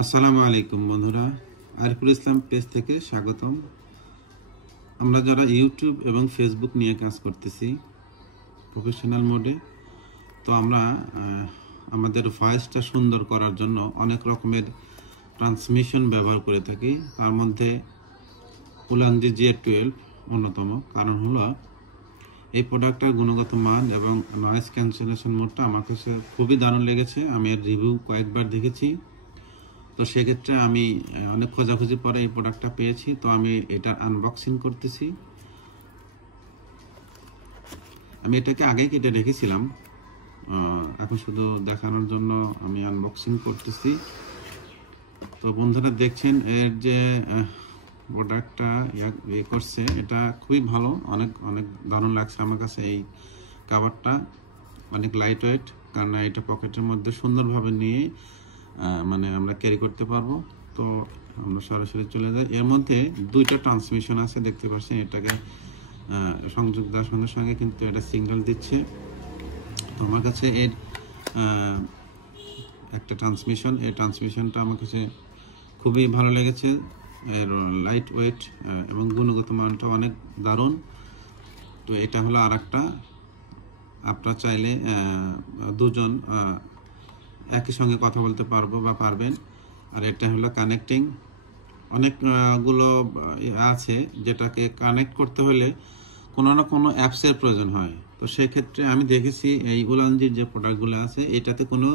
আসসালামু আলাইকুম বন্ধুরা, আরিফুল ইসলাম পেজ থেকে স্বাগতম। আমরা যারা ইউটিউব এবং ফেসবুক নিয়ে কাজ করতেছি প্রফেশনাল মোডে, তো আমরা আমাদের ভয়েসটা সুন্দর করার জন্য অনেক রকমের ট্রান্সমিশন ব্যবহার করে থাকি। তার মধ্যে উলানজি J12 অন্যতম। কারণ হলো এই প্রোডাক্টটার গুণগত মান এবং নয়েজ ক্যান্সেলেশন মোডটা আমার কাছে খুবই দারুণ লেগেছে। আমি এর রিভিউ কয়েকবার দেখেছি, তো সেক্ষেত্রে আমি অনেক খোঁজাখুঁজি পরে এই প্রোডাক্টটা পেয়েছি। তো আমি এটার আনবক্সিং করতেছি। আমি এটাকে আগেই কেটে রেখেছিলাম, এখন শুধু দেখানোর জন্য আমি আনবক্সিং করতেছি। তো বন্ধুরা দেখছেন এর যে প্রোডাক্টটা করছে, এটা খুবই ভালো, অনেক অনেক দারুণ লাগছে আমার কাছে। এই কাভারটা অনেক লাইট ওয়েট, কারণ এটা পকেটের মধ্যে সুন্দরভাবে নিয়ে মানে আমরা ক্যারি করতে পারবো। তো আমরা সরাসরি চলে যাই। এর মধ্যে দুইটা ট্রান্সমিশন আছে, দেখতে পাচ্ছেন। এটাকে সংযোগ দেওয়ার সঙ্গে সঙ্গে কিন্তু এটা সিগন্যাল দিচ্ছে। তো আমার কাছে এর একটা ট্রান্সমিশন, এই ট্রান্সমিশনটা আমার কাছে খুবই ভালো লেগেছে। এর লাইট ওয়েট এবং গুণগত মানটা অনেক দারুণ। তো এটা হলো আর একটা, আপনারা চাইলে দুজন একই সঙ্গে কথা বলতে পারবো বা পারবেন। আর এটা হলো কানেক্টিং। অনেকগুলো আছে যেটাকে কানেক্ট করতে হলে কোনো না কোনো অ্যাপসের প্রয়োজন হয়। তো সেক্ষেত্রে আমি দেখেছি এই উলানজির যে প্রোডাক্টগুলো আছে, এটাতে কোনো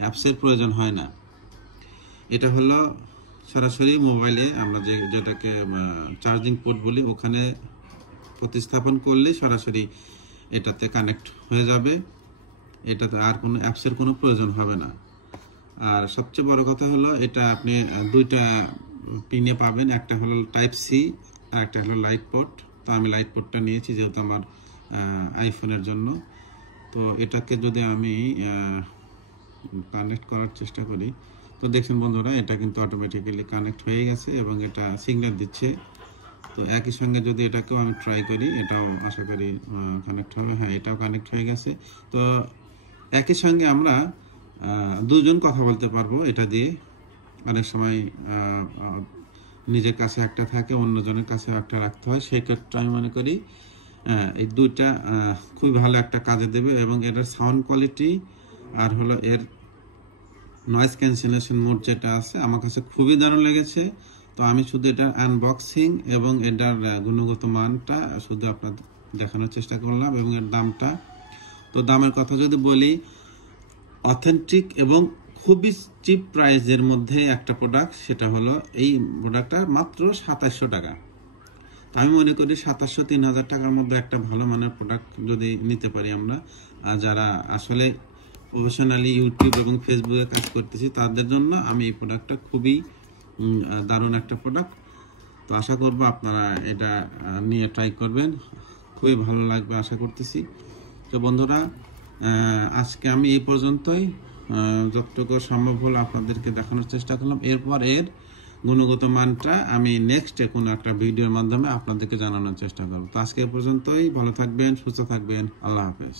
অ্যাপসের প্রয়োজন হয় না। এটা হলো সরাসরি মোবাইলে আমরা যেটাকে চার্জিং পোর্ট বলি, ওখানে প্রতিস্থাপন করলে সরাসরি এটাতে কানেক্ট হয়ে যাবে। এটাতে আর কোনো অ্যাপসের কোনো প্রয়োজন হবে না। আর সবচেয়ে বড় কথা হলো এটা আপনি দুইটা পিনে পাবেন, একটা হলো টাইপ সি আর একটা হলো লাইট পোর্ট। তো আমি লাইট পোর্টটা নিয়েছি যেহেতু আমার আইফোনের জন্য। তো এটাকে যদি আমি কানেক্ট করার চেষ্টা করি, তো দেখছেন বন্ধুরা, এটা কিন্তু অটোমেটিক্যালি কানেক্ট হয়ে গেছে এবং এটা সিগন্যাল দিচ্ছে। তো একই সঙ্গে যদি এটাকেও আমি ট্রাই করি, এটাও আশা করি কানেক্ট হবে। হ্যাঁ, এটাও কানেক্ট হয়ে গেছে। তো একই সঙ্গে আমরা দুজন কথা বলতে পারবো এটা দিয়ে। অনেক সময় নিজের কাছে একটা থাকে, অন্যজনের কাছে একটা রাখতে হয়। সেই ক্ষেত্রে আমি মনে করি এই দুইটা খুবই ভালো একটা কাজে দেবে। এবং এটার সাউন্ড কোয়ালিটি আর হলো এর নয়েজ ক্যান্সেলেশন মোড যেটা আছে, আমার কাছে খুবই দারুণ লেগেছে। তো আমি শুধু এটার আনবক্সিং এবং এটার গুণগত মানটা শুধু আপনার দেখানোর চেষ্টা করলাম, এবং এর দামটা। তো দামের কথা যদি বলি, অথেন্টিক এবং খুবই চিপ প্রাইসের মধ্যে একটা প্রোডাক্ট, সেটা হলো এই প্রোডাক্টটা মাত্র 2700 টাকা। আমি মনে করি 2700-3000 টাকার মধ্যে একটা ভালো মানের প্রোডাক্ট যদি নিতে পারি আমরা, যারা আসলে প্রফেশনালি ইউটিউব এবং ফেসবুকে কাজ করতেছি, তাদের জন্য আমি এই প্রোডাক্টটা খুবই দারুণ একটা প্রোডাক্ট। তো আশা করব আপনারা এটা নিয়ে ট্রাই করবেন, খুবই ভালো লাগবে আশা করতেছি। তো বন্ধুরা, আজকে আমি এই পর্যন্তই। যতটুকু সম্ভব হলো আপনাদেরকে দেখানোর চেষ্টা করলাম। এরপর এর গুণগত মানটা আমি নেক্সটে কোনো একটা ভিডিওর মাধ্যমে আপনাদেরকে জানানোর চেষ্টা করব। তো আজকে এ পর্যন্তই। ভালো থাকবেন, সুস্থ থাকবেন। আল্লাহ হাফেজ।